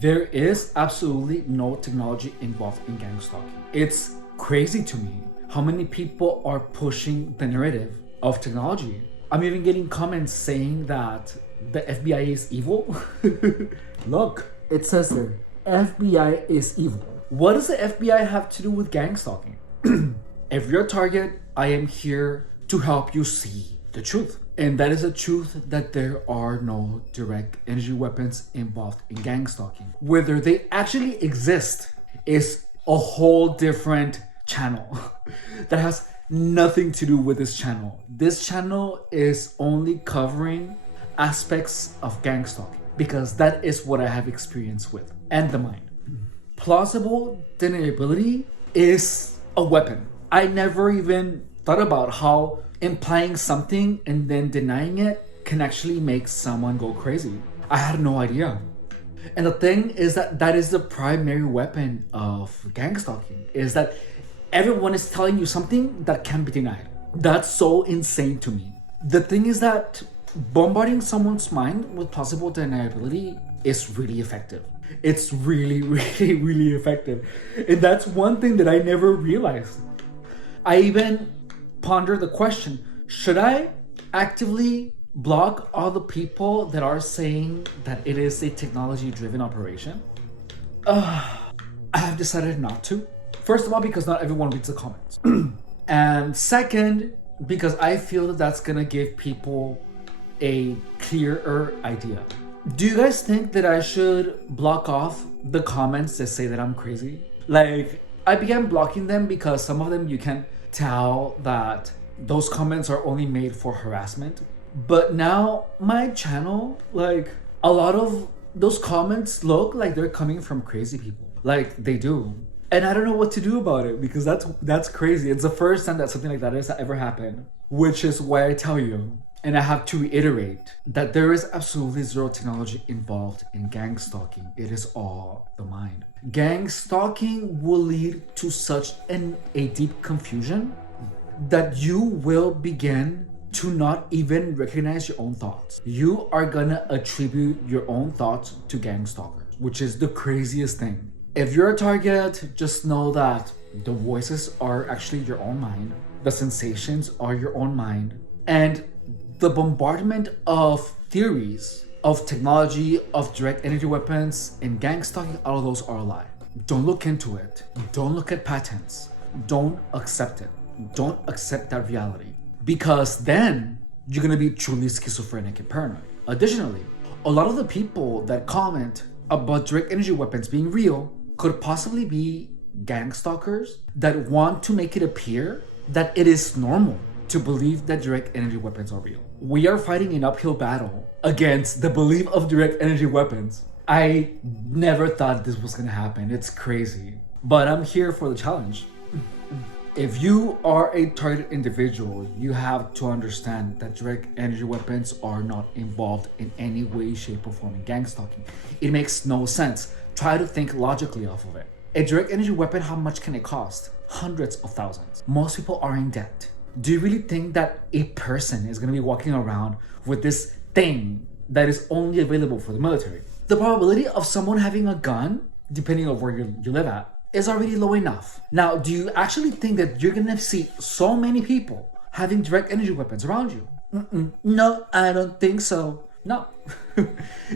There is absolutely no technology involved in gang stalking. It's crazy to me how many people are pushing the narrative of technology. I'm even getting comments saying that the FBI is evil. Look, it says there, FBI is evil. What does the FBI have to do with gang stalking? If you're a target, I am here to help you see the truth. And that is the truth, that there are no direct energy weapons involved in gang stalking. Whether they actually exist is a whole different channel that has nothing to do with this channel. This channel is only covering aspects of gang stalking because that is what I have experience with, and the mind. Plausible deniability is a weapon. I never even thought about how implying something and then denying it can actually make someone go crazy. I had no idea. And the thing is that is the primary weapon of gang stalking, is that everyone is telling you something that can't be denied. That's so insane to me. The thing is that bombarding someone's mind with plausible deniability is really effective. It's really, really, really effective. And that's one thing that I never realized. I even ponder the question, should I actively block all the people that are saying that it is a technology-driven operation? I have decided not to. First of all, because not everyone reads the comments. And second, because I feel that that's gonna give people a clearer idea. Do you guys think that I should block off the comments that say that I'm crazy? Like, I began blocking them because some of them you can tell that those comments are only made for harassment. But now my channel, like, a lot of those comments look like they're coming from crazy people. Like, they do. And I don't know what to do about it because that's crazy. It's the first time that something like that has ever happened, which is why I tell you, and I have to reiterate, that there is absolutely zero technology involved in gang stalking. It is all the mind. Gang stalking will lead to such a deep confusion that you will begin to not even recognize your own thoughts. You are gonna attribute your own thoughts to gang stalkers, which is the craziest thing. If you're a target, just know that the voices are actually your own mind. The sensations are your own mind. And the bombardment of theories, of technology, of direct energy weapons, and gang stalking, all of those are a lie. Don't look into it. Don't look at patents. Don't accept it. Don't accept that reality. Because then you're gonna be truly schizophrenic and paranoid. Additionally, a lot of the people that comment about direct energy weapons being real could possibly be gang stalkers that want to make it appear that it is normal to believe that direct energy weapons are real. We are fighting an uphill battle against the belief of direct energy weapons. I never thought this was gonna happen. It's crazy. But I'm here for the challenge. If you are a target individual, you have to understand that direct energy weapons are not involved in any way, shape, or form in gang stalking. It makes no sense. Try to think logically off of it. A direct energy weapon, how much can it cost? Hundreds of thousands. Most people are in debt. Do you really think that a person is going to be walking around with this thing that is only available for the military? The probability of someone having a gun, depending on where you live at, is already low enough. Now, do you actually think that you're going to see so many people having direct energy weapons around you? No, I don't think so. No,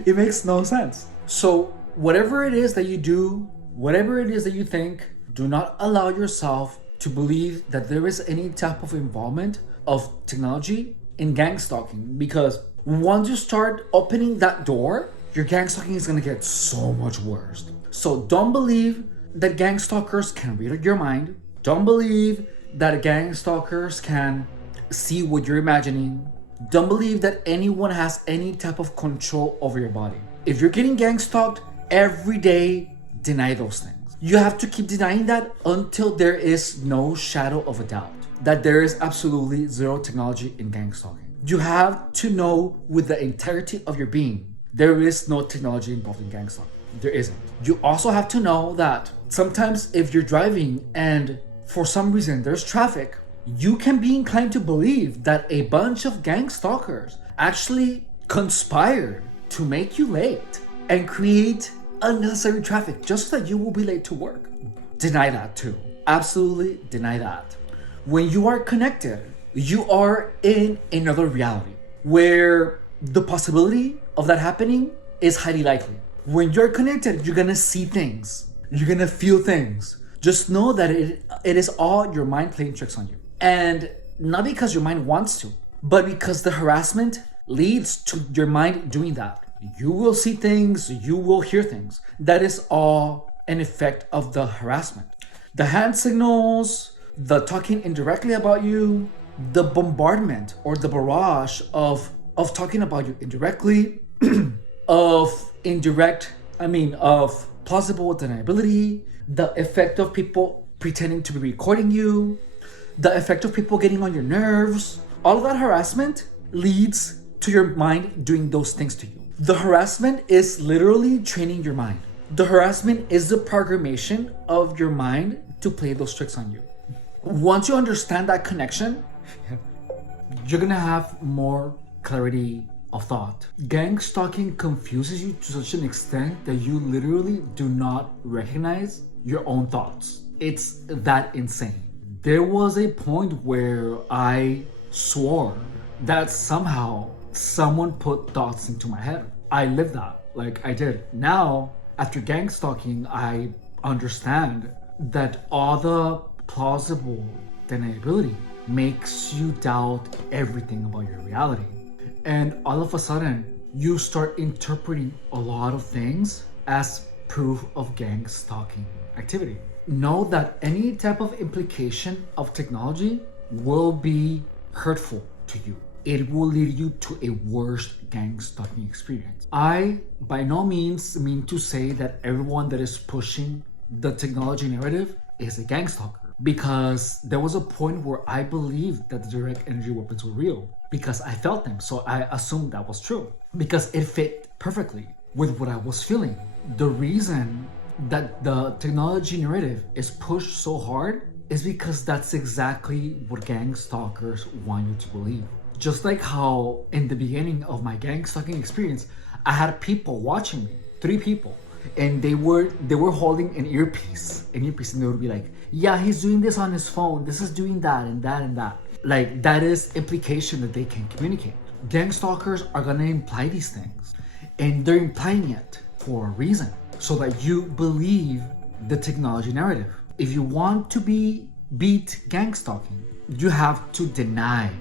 it makes no sense. So whatever it is that you do, whatever it is that you think, do not allow yourself to believe that there is any type of involvement of technology in gang stalking, because once you start opening that door, your gang stalking is going to get so much worse. So don't believe that gang stalkers can read your mind. Don't believe that gang stalkers can see what you're imagining. Don't believe that anyone has any type of control over your body. If you're getting gang stalked every day, deny those things. You have to keep denying that until there is no shadow of a doubt that there is absolutely zero technology in gang stalking. You have to know with the entirety of your being, there is no technology involved in gang stalking. There isn't. You also have to know that sometimes if you're driving and for some reason there's traffic, you can be inclined to believe that a bunch of gang stalkers actually conspired to make you late and create unnecessary traffic just so that you will be late to work. Deny that too. Absolutely deny that. When you are connected, you are in another reality where the possibility of that happening is highly likely. When you're connected, you're gonna see things, you're gonna feel things. Just know that it is all your mind playing tricks on you. And not because your mind wants to, but because the harassment leads to your mind doing that. You will see things, you will hear things. That is all an effect of the harassment. The hand signals, the talking indirectly about you, the bombardment or the barrage of talking about you indirectly, of plausible deniability, the effect of people pretending to be recording you, the effect of people getting on your nerves. All of that harassment leads to your mind doing those things to you. The harassment is literally training your mind. The harassment is the programmation of your mind to play those tricks on you. Once you understand that connection, you're gonna have more clarity of thought. Gang stalking confuses you to such an extent that you literally do not recognize your own thoughts. It's that insane. There was a point where I swore that somehow someone put thoughts into my head. I lived that, like I did. Now, after gang stalking, I understand that all the plausible deniability makes you doubt everything about your reality. And all of a sudden, you start interpreting a lot of things as proof of gang stalking activity. Know that any type of implication of technology will be hurtful to you. It will lead you to a worse gang stalking experience. I, by no means, mean to say that everyone that is pushing the technology narrative is a gang stalker, because there was a point where I believed that the direct energy weapons were real because I felt them, so I assumed that was true because it fit perfectly with what I was feeling. The reason that the technology narrative is pushed so hard is because that's exactly what gang stalkers want you to believe. Just like how in the beginning of my gang stalking experience, I had people watching me, 3 people, and they were holding an earpiece, and they would be like, yeah, he's doing this on his phone, this is doing that and that and that. Like, that is implication that they can communicate. Gang stalkers are gonna imply these things, and they're implying it for a reason, so that you believe the technology narrative. If you want to beat gang stalking, you have to deny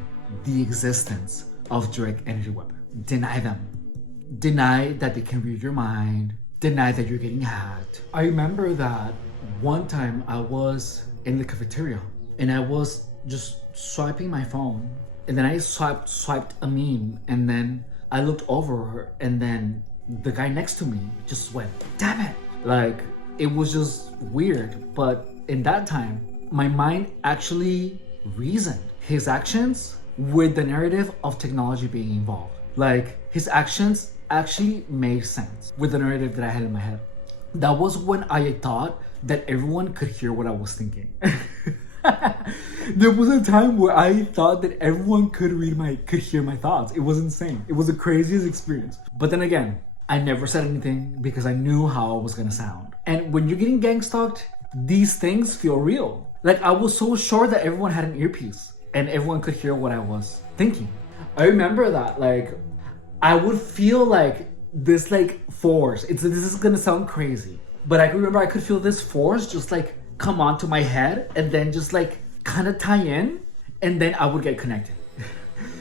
the existence of direct energy weapons. Deny them. Deny that they can read your mind. Deny that you're getting hacked. I remember that one time I was in the cafeteria and I was just swiping my phone, and then I swiped a meme, and then I looked over, and then the guy next to me just went, damn it. Like, it was just weird. But in that time, my mind actually reasoned his actions with the narrative of technology being involved. Like, his actions actually made sense with the narrative that I had in my head. That was when I thought that everyone could hear what I was thinking. There was a time where I thought that everyone could hear my thoughts. It was insane. It was the craziest experience. But then again, I never said anything because I knew how I was gonna sound. And when you're getting gang stalked, these things feel real. Like, I was so sure that everyone had an earpiece and everyone could hear what I was thinking. I remember that, like, I would feel like this, like, force. This is gonna sound crazy, but I remember I could feel this force just like come onto my head and then just like kind of tie in, and then I would get connected.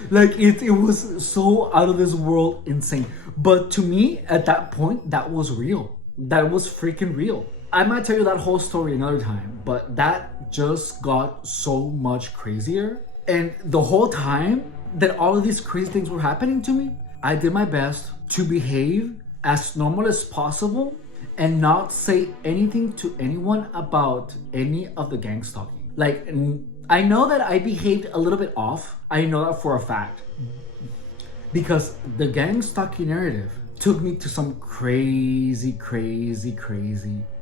Like, it was so out of this world insane. But to me, at that point, that was real. That was freaking real. I might tell you that whole story another time, but that just got so much crazier. And the whole time that all of these crazy things were happening to me, I did my best to behave as normal as possible and not say anything to anyone about any of the gang stalking. Like, I know that I behaved a little bit off. I know that for a fact. Because the gang stalking narrative took me to some crazy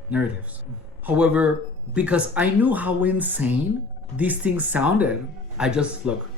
narratives. However, because I knew how insane these things sounded, I just, look,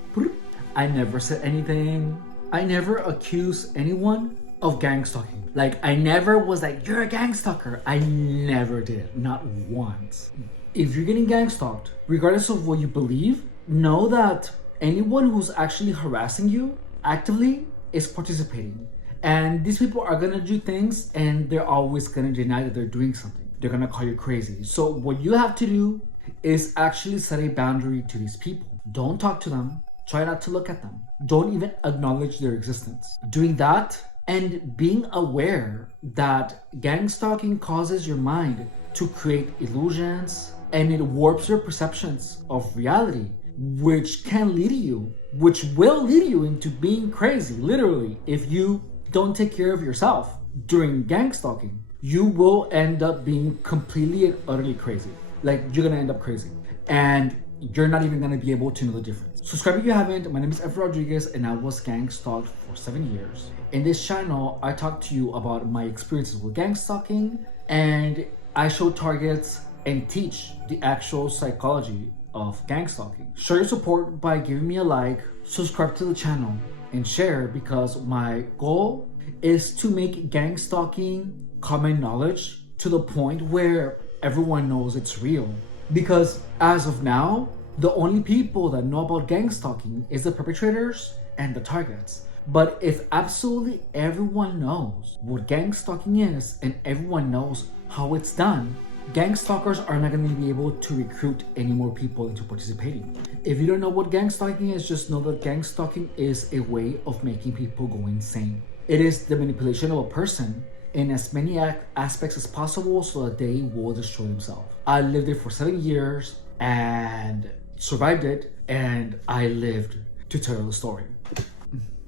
I never said anything. I never accused anyone of gang stalking. Like, I never was like, you're a gang stalker. I never did, not once. If you're getting gang stalked, regardless of what you believe, know that anyone who's actually harassing you actively is participating. And these people are gonna do things and they're always gonna deny that they're doing something. They're gonna call you crazy. So what you have to do is actually set a boundary to these people. Don't talk to them. Try not to look at them. Don't even acknowledge their existence. Doing that and being aware that gang stalking causes your mind to create illusions and it warps your perceptions of reality, which will lead you into being crazy. Literally, if you don't take care of yourself during gang stalking, you will end up being completely and utterly crazy. Like, you're gonna end up crazy and you're not even gonna be able to know the difference. Subscribe if you haven't. My name is F. Rodriguez and I was gang stalked for 7 years. In this channel, I talk to you about my experiences with gang stalking and I show targets and teach the actual psychology of gang stalking. Show your support by giving me a like, subscribe to the channel, and share, because my goal is to make gang stalking common knowledge to the point where everyone knows it's real. Because as of now, the only people that know about gang stalking is the perpetrators and the targets. But if absolutely everyone knows what gang stalking is and everyone knows how it's done, gang stalkers are not going to be able to recruit any more people into participating. If you don't know what gang stalking is, just know that gang stalking is a way of making people go insane. It is the manipulation of a person in as many aspects as possible so that they will destroy themselves. I lived it for 7 years and survived it, and I lived to tell the story.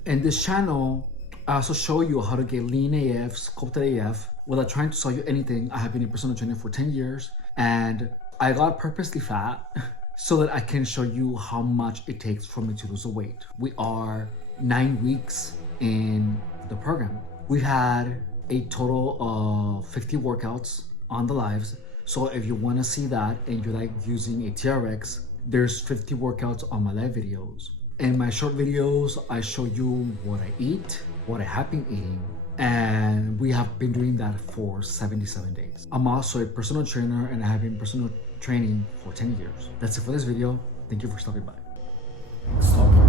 In this channel, I also show you how to get lean AF, sculpted AF, without trying to sell you anything. I have been a personal trainer for 10 years, and I got purposely fat so that I can show you how much it takes for me to lose the weight. We are 9 weeks in the program. We've had a total of 50 workouts on the lives. So if you want to see that and you like using a TRX, there's 50 workouts on my live videos. In my short videos, I show you what I eat, what I have been eating, and we have been doing that for 77 days. I'm also a personal trainer and I have been personal training for 10 years. That's it for this video. Thank you for stopping by. Stop.